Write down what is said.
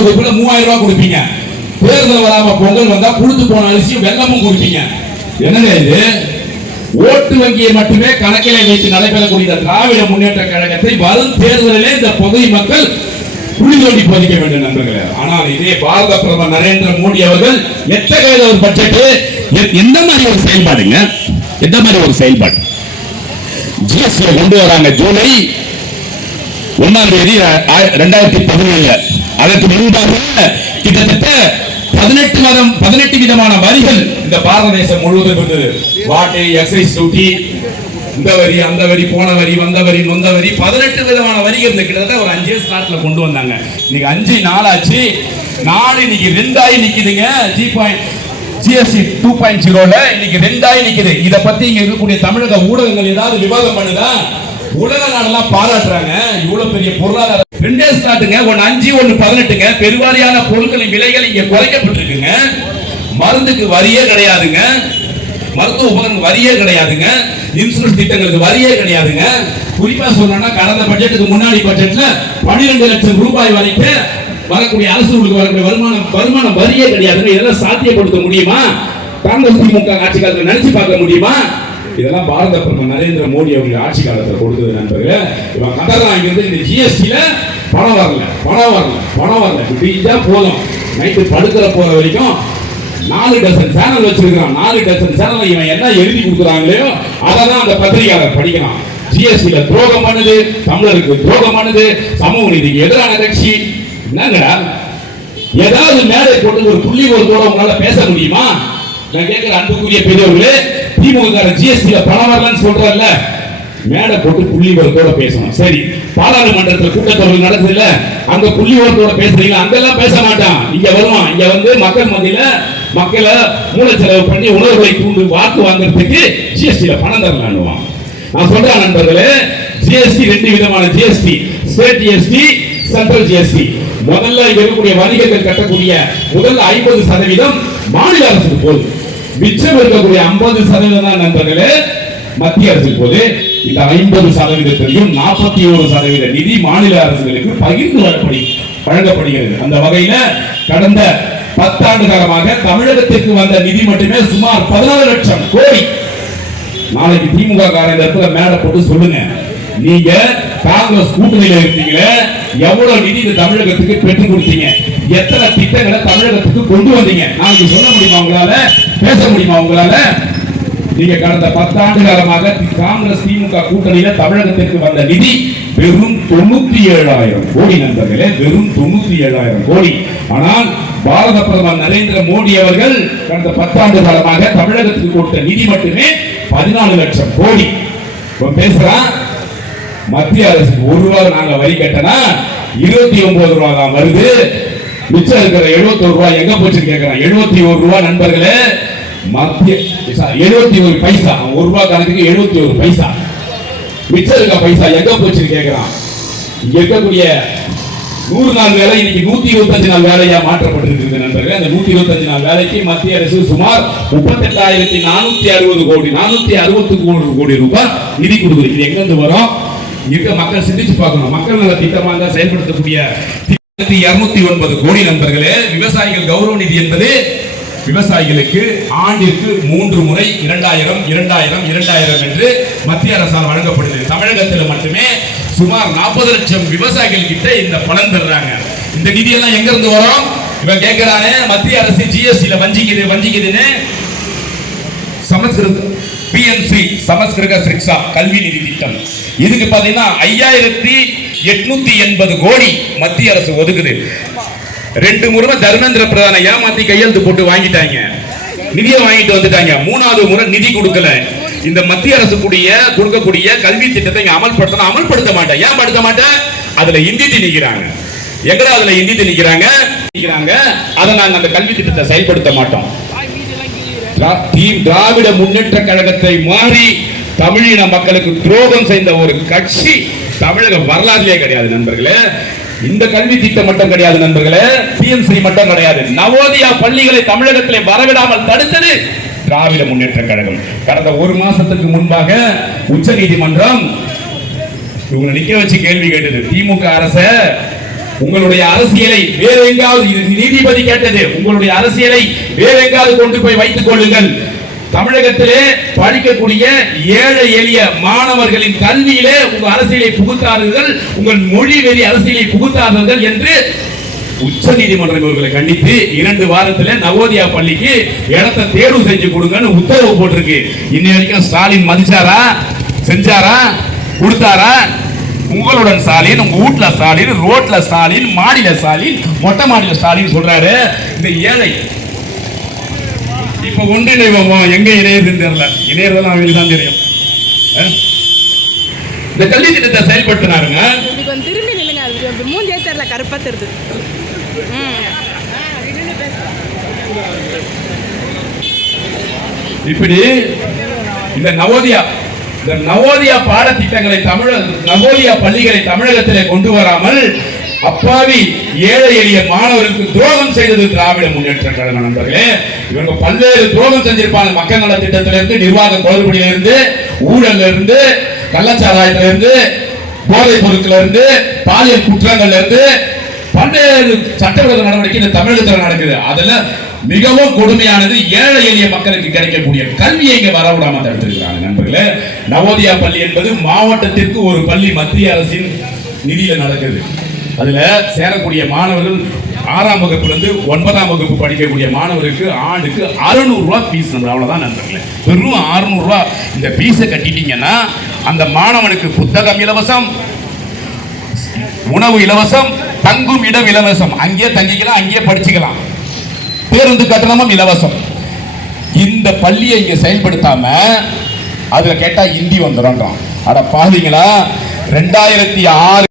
3000 ரூபாய் கொடுப்பீங்க. தேர்தல் வராம பொங்கல் வந்தா புழுத்து போன அரிசியும் வெள்ளமும் கொடுப்பீங்க. என்னங்க இது? ஓட்டு வங்கியை மட்டுமே கணக்கில் வைத்து நடைபெறக்கூடிய திராவிட முன்னேற்ற கழகத்தை வரும் தேர்தலிலே இந்த பொது மக்கள் குழி தோண்டி பதிக்க வேண்டும் நண்பர்களே. ஆனால் இதே பாரத பிரதமர் நரேந்திர மோடி அவர்கள் எத்தகைய ஒரு பட்ஜெட், எந்த மாதிரி ஒரு செயல்பாடுங்க, எந்த மாதிரி ஒரு செயல்பாடு ஜிஎஸ்டி கொண்டு வராங்க. ஜூலை 1ஆம் தேதி 2017. அதற்கு முன்பாக கிட்டத்தட்ட 18 விதமான வரிகள் இந்த பாரத தேசம் முழுவதும் இருந்தது. வாட்டை, எக்ஸைஸ் டியூட்டி, இந்த வரி, அந்த வரி, போன வரி, வந்த வரி, நொந்த வரி, 18 விதமான வரிகள் இருந்து கிட்டத்தட்ட ஒரு 5 ஸ்லாட்ல கொண்டு வந்தாங்க. இன்னைக்கு 5 நாளாச்சு. நாடு இன்னைக்கு 2 ஆகி நிக்குதுங்க. ஜிஎஸ்டி 2.0ல இன்னைக்கு 2 ஆகி நிக்குது. இத பத்தி இங்க இருக்கக்கூடிய தமிழக ஊடகங்கள் ஏதாவது விவாதம் பண்ணுதா? உலக நாடெல்லாம் பாராட்டுறாங்க. இவ்வளவு பெரிய பொருளாதார 2 ஸ்லாட்டுங்க. 1 5 1 18ங்க. பெருவாரியான பொருட்களின் விலைகள் இங்க குறைக்கப்பட்டிருக்குங்க. மருந்துக்கு வரியே கிடையாதுங்க. மருத்துவ உபகரணம் வரியே கிடையாதுங்க. இன்சூரன்ஸ் திட்டங்களுக்கு வரியே கிடையாதுங்க. குறிப்பா சொல்லணும்னா கடந்த பட்ஜெட்டுக்கு முன்னாடி பட்ஜெட்ல 12 லட்சம் ரூபாய் வரைக்கும் வரக்கூடிய அரசுகளுக்கு வரக்கூடிய வருமானம் வரியே கிடையாதுங்க. இதெல்லாம் சாத்தியப்படுத்த முடியுமா? காங்கிரஸ் திமுக ஆட்சி காலத்தில் நினைச்சு பார்க்க முடியுமா? இதெல்லாம் பாரத பிரதமர் நரேந்திர மோடி அவர்கள் ஆட்சி காலத்தில் கொடுத்தது நண்பர்களே. இவன் கதர் வாங்கிருந்து இந்த ஜிஎஸ்டில பணம் வரல இப்படியா போதும். நைட்டு படுக்கிற போற வரைக்கும் 4 டசன் சேனல் வச்சிருக்கான். 4 டசன் சேனல் இவன் என்ன எழுதி கொடுக்குறாங்களோ அதான் அந்த பத்திரிகையாளர் படிக்கலாம். ஜிஎஸ்டில துரோகம் பண்ணுது, தமிழருக்கு துரோகம் பண்ணுது, சமூக நீதிக்கு எதிரான கட்சி. என்னங்கடா, ஏதாவது மேடை போட்டு ஒரு புள்ளி ஒரு கூட உங்களால பேச முடியுமா? நான் கேட்கிற அன்புக்குரிய பெரியவர்களே, திமுக ஜிஎஸ்டில பணம் வரலன்னு சொல்றல்ல, மேடை போட்டு புள்ளி வரத்தோட பேசணும். சரி, பாராளுமன்றத்தில் கூட்டத்தொடர் நடக்குது இல்ல, அங்க புள்ளி வரத்தோட பேசுறீங்க, அங்கெல்லாம் பேச மாட்டான். இங்க வருவான். இங்க வந்து மக்கள் மத்தியில மக்களை மூலச்செலவு பண்ணி உணர்வுகளை தூண்டு வாக்கு வாங்குறதுக்கு ஜிஎஸ்டில பணம் தரலான்னுவான். நான் சொல்றேன் நண்பர்களே, ஜிஎஸ்டி 2 விதமான GST, state GST, central GST. முதல்ல இங்க இருக்கக்கூடிய வணிகர்கள் கட்டக்கூடிய முதல் 50% மாநில அரசுக்கு போகுது. மிச்சம் இருக்கக்கூடிய 50% தான் நண்பர்களே மத்திய அரசுக்கு போகுது. இந்த 50%த்தையும் 41% நிதி மாநில அரசுகளுக்கு பகிர்ந்து வழங்கப்படுகிறது. அந்த வகையில கடந்த 10 ஆண்டு காலமாக தமிழகத்திற்கு வந்த நிதி மட்டுமே சுமார் 14 லட்சம் கோடி. நாளைக்கு திமுக காரங்க மேல போட்டு சொல்லுங்க, நீங்க காங்கிரஸ் கூட்டணியில இருக்கீங்களே, எவ்வளவு நிதி இந்த தமிழகத்துக்கு பெற்று கொடுத்தீங்க, எத்தனை திட்டங்களை தமிழகத்துக்கு கொண்டு வந்தீங்க, நாளைக்கு சொல்ல முடியுமா உங்களால? பேச முடியுமா உங்களால? நீங்க கடந்த 10 ஆண்டு காலமாக காங்கிரஸ் திமுக கூட்டணியில தமிழகத்திற்கு வந்த நிதி வெறும் 97,000 கோடி நண்பர்களே, வெறும் 97,000 கோடி. ஆனால் பாரத பிரதமர் நரேந்திர மோடி அவர்கள் கடந்த 10 ஆண்டு காலமாக தமிழகத்துக்கு கொடுத்த நிதி மட்டுமே 14 லட்சம் கோடி. பேசுறான், மத்திய அரசுக்கு 1 ரூபாய் நாங்க வரி கட்டனா 29 ரூபாய் தான் வருது, மிச்சம் இருக்கிற 71 ரூபாய் எங்க போச்சுன்னு கேட்கிறேன். 71 ரூபாய் நண்பர்களே, மத்திய 71 பைசா, 1 ரூபாய் கணக்குக்கு 71 பைசா, மிச்சம் இருக்க பைசா எங்க போச்சுன்னு கேட்கிறான். இங்க இருக்கக்கூடிய 100 நாள் வேலை இன்னைக்கு 125 நாள் வேலையா மாற்றப்பட்டிருக்கு நண்பர்களே. அந்த 125 நாள் வேலைக்கு மத்திய அரசு சுமார் 38,460 கோடி, 460 கோடி ரூபாய் நிதி கொடுக்குது. இது எங்க இருந்து வரும்? இருக்க மக்கள் சிந்திச்சு பார்க்கணும். மக்கள் நல திட்டமாக தான் செயல்படுத்தக்கூடிய 209 கோடி நண்பர்களே. விவசாயிகள் கௌரவ நிதி என்பது விவசாயிகளுக்கு ஆண்டிற்கு 3 முறை 2000 2000 2000 என்று மத்திய அரசால் வழங்கப்படுகிறது. தமிழகத்தில் மட்டுமே சுமார் 40 லட்சம் விவசாயிகள் கிட்ட இந்த பணம் தர்றாங்க. இந்த நிதியெல்லாம் எங்க இருந்து வரும்? இவன் கேட்கிறானே, மத்திய அரசு ஜிஎஸ்டில வஞ்சிக்குதுன்னு. சமஸ்கிருத பிஎன்சி சமஸ்கிருத சிக்ஷா கல்வி நிதி திட்டம், இதுக்கு பாத்தீங்கன்னா 5880 கோடி மத்திய அரசு ஒதுக்குது. 2 முறை தர்மேந்திர பிரதான ஏமாத்தி கையெழுத்து போட்டு வாங்கிட்டாங்க, நிதியை வாங்கிட்டு வந்துட்டாங்க. 3வது முறை நிதி கொடுக்கல. இந்த மத்திய அரசு கொடுக்கக்கூடிய கல்வி திட்டத்தை அமல்படுத்த மாட்டேன். ஏன் படுத்த மாட்டேன்? அதுல இந்தி திணிக்கிறாங்க. எங்கடா அதுல இந்தி திணிக்கிறாங்க? அதை நாங்க அந்த கல்வி திட்டத்தை செயல்படுத்த மாட்டோம். திராவிட முன்னேற்ற கழகத்தை மாறி தமிழின மக்களுக்கு துரோகம் செய்த ஒரு கட்சி தமிழக வரலாறுலயே கிடையாது நண்பர்களே. இந்த கல்வி திட்டம் மட்டும் கிடையாது நண்பர்களே, பிஎம்சி மட்டும் கிடையாது. நவோதயா பள்ளிகளை தமிழகத்திலே வரவிடாமல் தடுத்தது திராவிட முன்னேற்ற கழகம். கடந்த 1 மாசத்துக்கு முன்பாக உச்ச நீதிமன்றம் இவங்களை நிக்க வச்சு கேள்வி கேட்டது. திமுக அரச உங்களுடைய அரசியலை வேற எங்காவது, நீதிபதி கேட்டது, உங்களுடைய அரசியலை வேற எங்காவது கொண்டு போய் வைத்துக் கொள்ளுங்கள். தமிழகத்திலே படிக்கக்கூடிய ஏழை எளிய மாணவர்களின் கல்வியிலே உங்க அரசியலை புகுத்தார்கள், உங்கள் மொழி வெறி அரசியலை புகுத்தார்கள் என்று உச்ச நீதிமன்றம் இவர்களை கண்டித்து 2 வாரத்தில் நவோதயா பள்ளிக்கு இடத்தை தேர்வு செஞ்சு கொடுங்கன்னு உத்தரவு போட்டிருக்கு. இன்னை வரைக்கும் ஸ்டாலின் மதிச்சாரா, செஞ்சாரா, கொடுத்தாரா? உங்களுடன் ஸ்டாலின், உங்க வீட்டுல ஸ்டாலின், ரோட்ல ஸ்டாலின், மாடியில ஸ்டாலின், மொட்டை மாடியில ஸ்டாலின் சொல்றாரு. இந்த ஏழை இப்ப ஒன்றிணைவோம், எங்க இணையதுன்னு தெரியல, இணையதெல்லாம் அவங்களுக்கு தான் தெரியும். இந்த கல்வி திட்டத்தை செயல்படுத்தினாருங்க. திரும்பி நில்லுங்க, மூஞ்சே தெரியல, கருப்பா தெரியுது. இப்படி இந்த நவோதயா பாடத்திட்டங்களை நவோதயா பள்ளிகளை தமிழகத்திலே கொண்டு வராமல் அப்பாவி ஏழை எளிய மாணவர்களுக்கு துரோகம் செய்தது திராவிட முன்னேற்ற கழகம். நண்பர்களே, இவங்க பல்வேறு துரோகம் செஞ்சிருப்பாங்க. மக்கள் நல திட்டத்திலிருந்து, நிர்வாக குளறுபடியிலிருந்து, ஊழல்ல இருந்து, கள்ளச்சாராயத்தில இருந்து, போதைப் பொருட்கள் இருந்து, பாலியல் குற்றங்கள்ல இருந்து பல்வேறு சட்டவிரோத நடவடிக்கை இந்த தமிழகத்தில் நடக்குது. அதுல மிகவும் கொடுமையானது ஏழை எளிய மக்களுக்கு கிடைக்கக்கூடிய கல்வியை இங்க வரவிடாம தடுத்திருக்கிறாங்க. நண்பர்களே, நவோதயா பள்ளி என்பது மாவட்டத்திற்கு ஒரு பள்ளி மத்திய அரசின் நிதியில நடக்குது. அதுல சேரக்கூடிய மாணவர்கள் 6ஆம் வகுப்புலேருந்து 9ஆம் வகுப்பு படிக்கக்கூடிய மாணவருக்கு ஆண்டுக்கு 600 ரூபாய் ஃபீஸ். அவ்வளவுதான் நண்பர்களே, வெறும் 600 ரூபாய். இந்த ஃபீஸை கட்டிட்டீங்கன்னா அந்த மாணவனுக்கு புத்தகம் இலவசம், உணவு இலவசம், தங்கும் இடம் இலவசம், அங்கேயே தங்கிக்கலாம், அங்கேயே படிச்சுக்கலாம், பேருந்து கட்டணமும் இலவசம். இந்த பள்ளியை இங்க செயல்படுத்தாம அதுல கேட்டா ஹிந்தி வந்துடும். அட பாத்தீங்களா, 2006